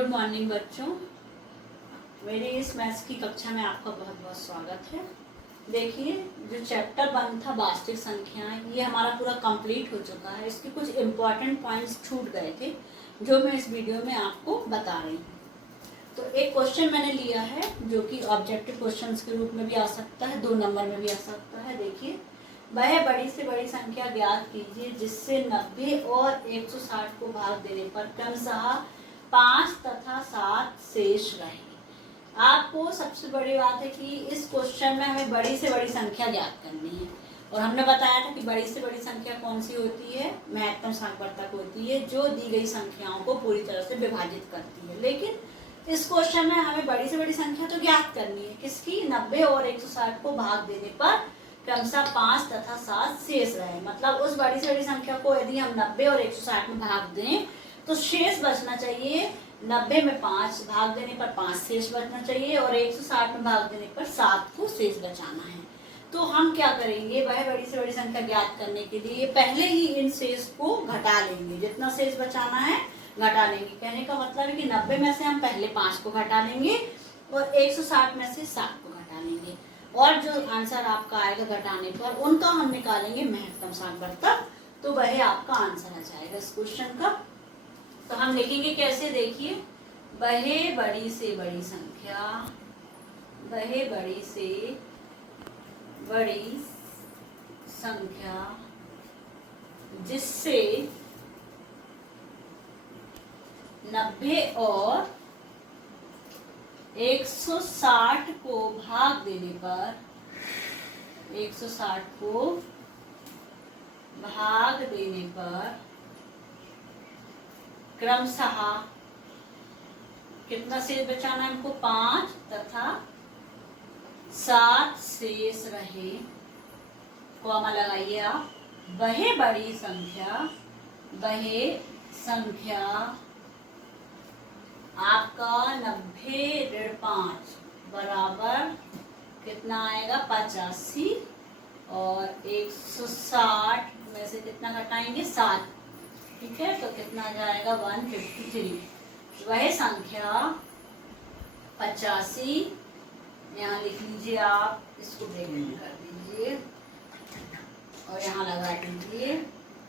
Good morning बच्चों, मेरी इस मैथ्स की कक्षा में आपका बहुत बहुत स्वागत है। देखिए, जो चैप्टर 1 था वास्तविक संख्याएं, ये हमारा पूरा कंप्लीट हो चुका है। इसके कुछ इम्पॉर्टेंट पॉइंट्स छूट गए थे जो मैं इस वीडियो में आपको बता रही हूँ। तो एक क्वेश्चन मैंने लिया है जो कि ऑब्जेक्टिव क्वेश्चन के रूप में भी आ सकता है, 2 नंबर में भी आ सकता है। देखिए, वह बड़ी से बड़ी संख्या ज्ञात कीजिए जिससे 90 और 160 को भाग देने पर क्रमशः 5 तथा 7 शेष रहे। आपको सबसे बड़ी बात है कि इस क्वेश्चन में हमें बड़ी से बड़ी संख्या ज्ञात करनी है, और हमने बताया था कि बड़ी से बड़ी संख्या कौन सी होती है, महत्तम सार्थक होती है, जो दी गई संख्याओं को पूरी तरह से विभाजित करती है। लेकिन इस क्वेश्चन में हमें बड़ी से बड़ी संख्या तो ज्ञात करनी है, किसकी? 90 और 160 को भाग देने पर क्रमशः 5 तथा 7 शेष रहे। मतलब उस बड़ी से बड़ी संख्या को यदि हम 90 और 160 में भाग दें तो शेष बचना चाहिए। 90 में 5 भाग देने पर 5 शेष बचना चाहिए, और 160 में भाग देने पर 7 को शेष बचाना है। तो हम क्या करेंगे, वह बड़ी से बड़ी संख्या ज्ञात करने के लिए पहले ही इन शेष को घटा लेंगे। जितना शेष बचाना है घटा लेंगे। कहने का मतलब है कि 90 में से हम पहले 5 को घटा लेंगे और 160 में से 7 को घटा लेंगे, और जो आंसर आपका आएगा घटाने पर उनका हम निकालेंगे महत्तम सार्थक, तो वह आपका आंसर आ जाएगा इस क्वेश्चन का। तो हम लिखेंगे कैसे, देखिए, वह बड़ी से बड़ी संख्या, वह बड़ी से बड़ी संख्या जिससे 90 और 160 को भाग देने पर 160 को भाग देने पर क्रमशः कितना शेष बचाना है हमको? 5 तथा 7 शेष रहे। कॉमा लगाइए आप। वह बड़ी संख्या, वह संख्या आपका 90 ऋण 5 बराबर कितना आएगा? 85, और 160 में से कितना घटाएंगे? 7। ठीक है, तो कितना आ जाएगा? 153। वह संख्या 85, यहाँ लिख लीजिए आप, इसको ब्रैकेट कर दीजिए और यहाँ लगा दीजिए।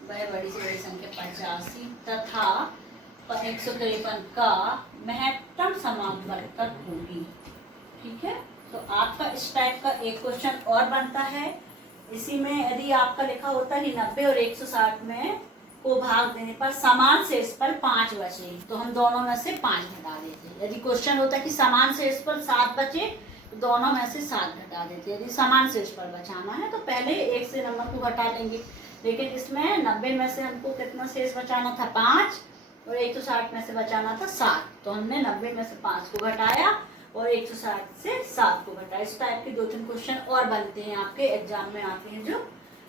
वह बड़ी से बड़ी संख्या 85 तथा 153 का महत्तम समावर्तक होगी। ठीक है, तो आपका इस टाइप का एक क्वेश्चन और बनता है। इसी में यदि आपका लिखा होता है कि 90 और 160 में को भाग देने पर समान शेष पर 5 बचे, तो हम दोनों में से 5 घटा देते। यदि क्वेश्चन होता है कि समान शेष पर 7 बचे, तो दोनों में से 7 घटा देते। यदि समान शेष पर बचाना है तो पहले 1 से नंबर को घटा लेंगे। लेकिन इसमें 90 में से हमको कितना शेष बचाना था? 5, और 160 में से बचाना था 7। तो हमने 90 में से 5 को घटाया और 160 से 7 को घटाया। इस टाइप के 2-3 क्वेश्चन और बनते हैं, आपके एग्जाम में आते हैं जो।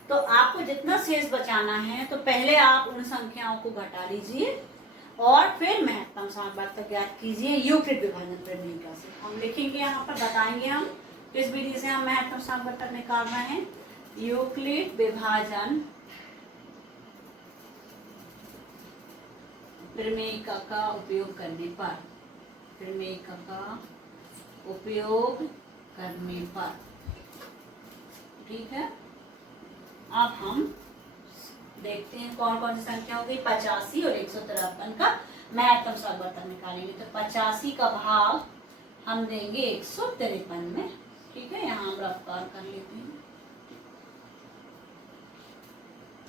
तो आपको जितना शेष बचाना है तो पहले आप उन संख्याओं को घटा लीजिए और फिर महत्तम सार्थक ज्ञात कीजिए यूक्लिड विभाजन प्रमेय से। हम लिखेंगे यहाँ पर, बताएंगे हम किस विधि से हम महत्तम सार्थक निकाल रहे हैं। यूक्लिड विभाजन प्रमेय का उपयोग करने पर, प्रमेय का उपयोग करने पर। ठीक है, अब हम देखते हैं कौन कौन सी संख्या होगी। 85 और 153 का महत्तम सार्थक निकालेंगे। तो 85 का भाग हम देंगे 153 में। ठीक है, यहाँ हम रफ्तार कर लेते हैं।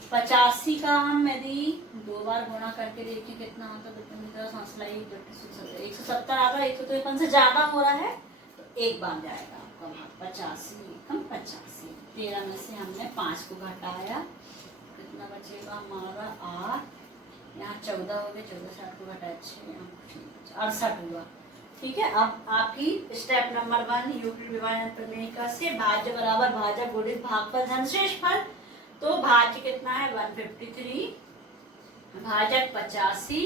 85 का हम यदि 2 बार गुणा करके देखें कितना होता है, 170 आ रहा है, 153 से ज्यादा हो रहा है तो एक बार जाएगा आपका भाग। 85 एकम 85। 13 में से हमने 5 को घटाया, कितना बचेगा हमारा? 8। यहाँ 14 हो गए, 14 से 8 को घटाया 6, 68 हुआ। ठीक है, अब आपकी स्टेप नंबर 1 यूक्लिड विभाजन प्रमेय से भाज्य बराबर भाजक गुणित भागफल धन शेषफल। तो भाज्य कितना है? 153, भाजक 85,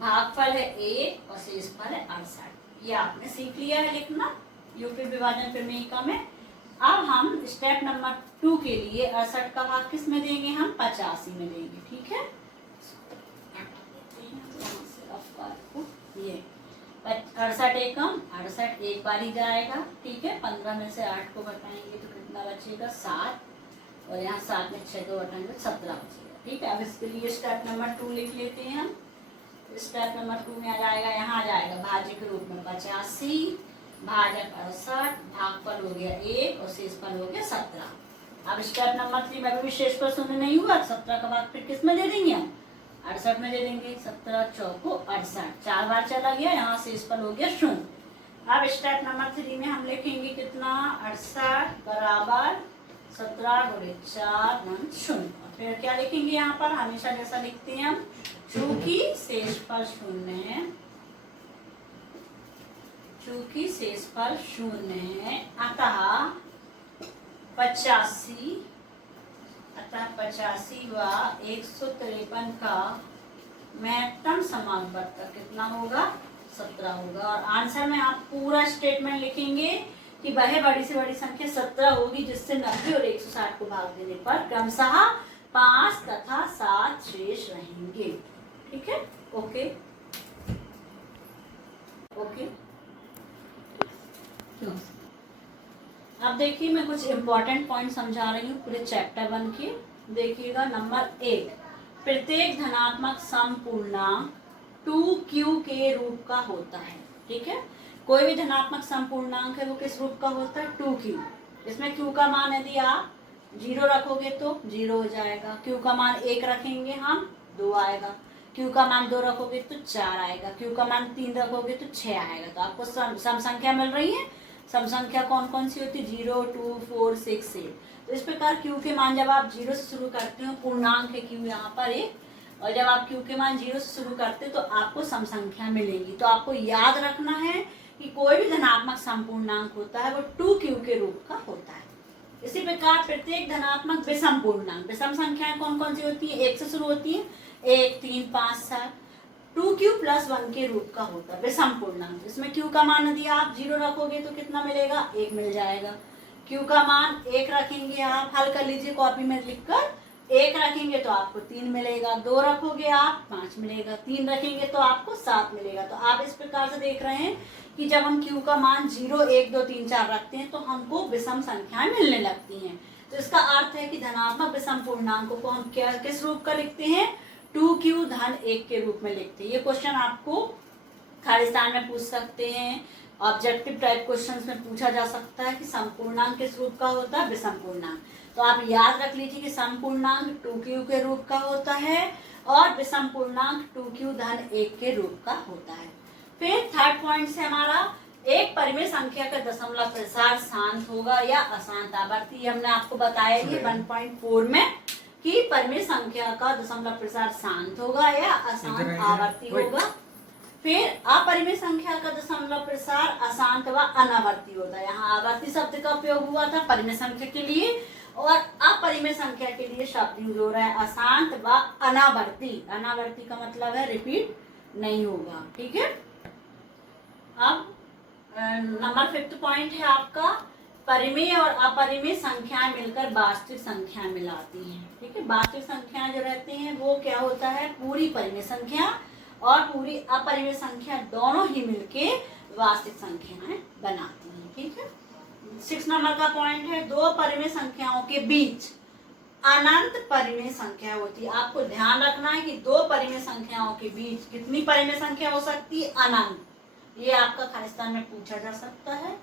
भागफल है 1 और शेषफल है 68। ये आपने सीख लिया है लिखना यूक्लिड विभाजन प्रमेय में। अब हम स्टेप नंबर 2 के लिए 68 का भाग किस में देंगे? हम 85 में देंगे। ठीक है, ये 68 एकम 68 एक बार ही जाएगा, ठीक है। 15 में से 8 को घटाएंगे तो कितना बचेगा 7, और यहाँ 7 में 6 को घटाएंगे 17 बचेगा, ठीक है। अब इसके लिए स्टेप नंबर 2 लिख लेते हैं हम। स्टेप नंबर 2 में आ जाएगा, यहाँ आ जाएगा भाज्य के रूप में 85 भाजक 68, भागफल हो गया 1 और शेषफल हो गया 17। अब स्टेप नंबर 3 में भी शेषफल शून्य नहीं हुआ, 17 का भाग फिर किस में दे देंगे हम, 68 में दे देंगे। 17 चौको 68, 4 बार चला गया, यहाँ शेषफल हो गया 0। अब स्टेप नंबर 3 में हम लिखेंगे कितना, 68 बराबर 17 गुणे 4 धन 0। फिर क्या लिखेंगे यहाँ पर, हमेशा जैसा लिखते हैं हम, चूंकि शेषफल 0 है, चूंकि शेषफल 0 है, अतः 85 व 153 का महत्तम समानुपातक कितना होगा, 17 होगा। और आंसर में आप पूरा स्टेटमेंट लिखेंगे कि वह बड़ी से बड़ी संख्या 17 होगी जिससे 90 और 160 को भाग देने पर क्रमशः 5 तथा 7 शेष रहेंगे, ठीक है। Okay okay. अब देखिए मैं कुछ इंपॉर्टेंट पॉइंट समझा रही हूँ पूरे चैप्टर 1 के। देखिएगा नंबर 1, प्रत्येक धनात्मक समपूर्णांक 2q के रूप का होता है, ठीक है। कोई भी धनात्मक समपूर्णांक है वो किस रूप का होता है, 2q। इसमें q का मान यदि आप 0 रखोगे तो 0 हो जाएगा, q का मान 1 रखेंगे हम 2 आएगा, q का मान 2 रखोगे तो 4 आएगा, q का मान 3 रखोगे तो 6 आएगा। तो आपको सम संख्या मिल रही है। सम संख्या कौन कौन सी होती है, 0, 2, 4, 6, 8। तो इस प्रकार q के मान जब आप 0 से शुरू करते हो, पूर्णांक है q यहाँ पर एक, और जब आप q के मान 0 से शुरू करते हो तो आपको सम संख्या मिलेगी। तो आपको याद रखना है कि कोई भी धनात्मक समपूर्णांक होता है वो 2q के रूप का होता है। इसी प्रकार प्रत्येक धनात्मक विषम पूर्णांक, विषम संख्याएं कौन कौन सी होती है, 1 से शुरू होती है, 1, 3, 5, 7, 2q + 1 के रूप का होता है विषम पूर्णांक। इसमें q का मान यदि आप 0 रखोगे तो कितना मिलेगा, 1 मिल जाएगा। q का मान 1 रखेंगे, आप हल कर लीजिए कॉपी में लिखकर, 1 रखेंगे तो आपको 3 मिलेगा, 2 रखोगे आप 5 मिलेगा, 3 रखेंगे तो आपको 7 मिलेगा। तो आप इस प्रकार से देख रहे हैं कि जब हम q का मान 0, 1, 2, 3, 4 रखते हैं तो हमको विषम संख्याएं मिलने लगती हैं। तो इसका अर्थ है कि धनात्मक विषम पूर्णांकों को हम क्या किस रूप का लिखते हैं, 2q धन 1 के रूप में लिखते हैं। ये क्वेश्चन आपको खालिस्तान में पूछ सकते हैं, ऑब्जेक्टिव टाइप क्वेश्चंस में पूछा जा सकता है कि समपूर्णांक किस रूप का होता है, विषम पूर्णांक। तो आप याद रख लीजिए कि समपूर्णांक 2q के रूप का होता है और विषम पूर्णांक 2q धन 1 के रूप का होता है। फिर थर्ड पॉइंट से हमारा एक परिमेय संख्या का दशमलव प्रसार शांत होगा या अशांत आवर्ती। हमने आपको बताया ये 1.4 में कि परिमेय संख्या का दशमलव प्रसार शांत होगा या अशांत आवर्ती होगा। फिर अपरिमेय संख्या का दशमलव प्रसार अशांत व अनावर्ती होता है। यहाँ आवर्ती शब्द का उपयोग हुआ था परिमेय संख्या के लिए, और अपरिमेय संख्या के लिए शब्द यूज हो रहा है अशांत व अनावर्ती। अनावर्ती का मतलब है रिपीट नहीं होगा, ठीक है। अब नंबर 5th पॉइंट है आपका, परिमेय और अपरिमेय संख्याएं मिलकर वास्तविक संख्याएं मिलाती हैं, ठीक है। वास्तविक संख्याएं जो रहती हैं वो क्या होता है, पूरी परिमेय संख्या और पूरी अपरिमेय संख्या दोनों ही मिलके वास्तविक संख्याएं बनाती हैं, ठीक है। 6 नंबर का पॉइंट है, दो परिमेय संख्याओं के बीच अनंत परिमेय संख्या होती है। आपको ध्यान रखना है कि दो परिमेय संख्याओं के बीच कितनी परिमेय संख्या हो सकती है, अनंत। ये आपका खालिस्तान में पूछा जा सकता है।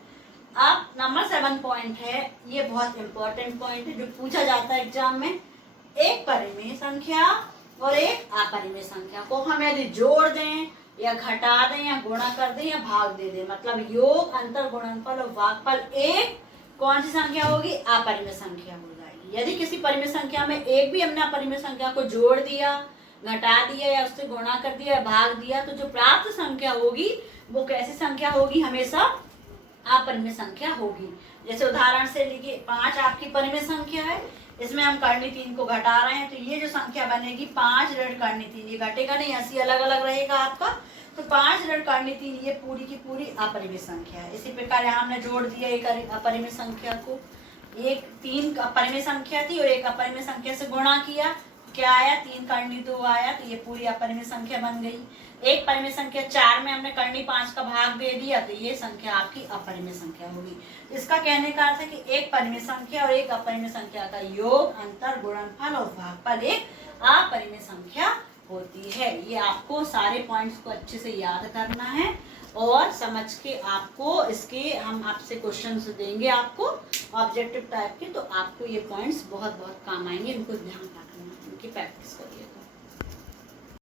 अब नंबर 7 पॉइंट है, ये बहुत इंपॉर्टेंट पॉइंट है जो पूछा जाता है एग्जाम में। एक परिमेय संख्या और एक अपरिमेय संख्या को हम यदि जोड़ दें या घटा दें या गुणा कर दें या भाग दे दें, मतलब योग, अंतर, गुणनफल और भागफल एक कौन सी संख्या होगी, अपरिमेय संख्या हो जाएगी। यदि किसी परिमेय संख्या में एक भी हमने अपरिमेय संख्या को जोड़ दिया, घटा दिया या उससे गुणा कर दिया या भाग दिया, तो जो प्राप्त संख्या होगी वो कैसी संख्या होगी, हमेशा अपरिमेय संख्या होगी। जैसे उदाहरण से लीजिए 5 आपकी परिमेय संख्या है, इसमें हम कर्णी 3 को घटा रहे हैं, तो ये जो संख्या बनेगी 5 ऋण कर्णी 3, ये घटेगा नहीं, ऐसी अलग अलग रहेगा आपका। तो 5 ऋण कर्णी 3 ये पूरी की पूरी अपरिमेय संख्या है। इसी प्रकार यहाँ हमने जोड़ दिया एक अपरिमेय संख्या को, एक 3 अपरिमेय संख्या थी और एक अपरिमेय संख्या से गुणा किया, क्या आया, 3 करनी 2 आया, तो ये पूरी अपरिमेय संख्या बन गई। एक परिमेय संख्या 4 में हमने करनी 5 का भाग दे दिया, तो ये संख्या आपकी अपरिमेय संख्या होगी। इसका कहने का अर्थ है कि एक परिमेय संख्या और एक अपरिमेय संख्या का योग, अंतर, गुणनफल और भागफल एक अपरिमेय संख्या होती है। ये आपको सारे पॉइंट्स को अच्छे से याद करना है और समझ के आपको इसके हम आपसे क्वेश्चंस देंगे आपको ऑब्जेक्टिव टाइप के, तो आपको ये पॉइंट्स बहुत बहुत काम आएंगे। इनको ध्यान रखना, इनकी प्रैक्टिस करिए।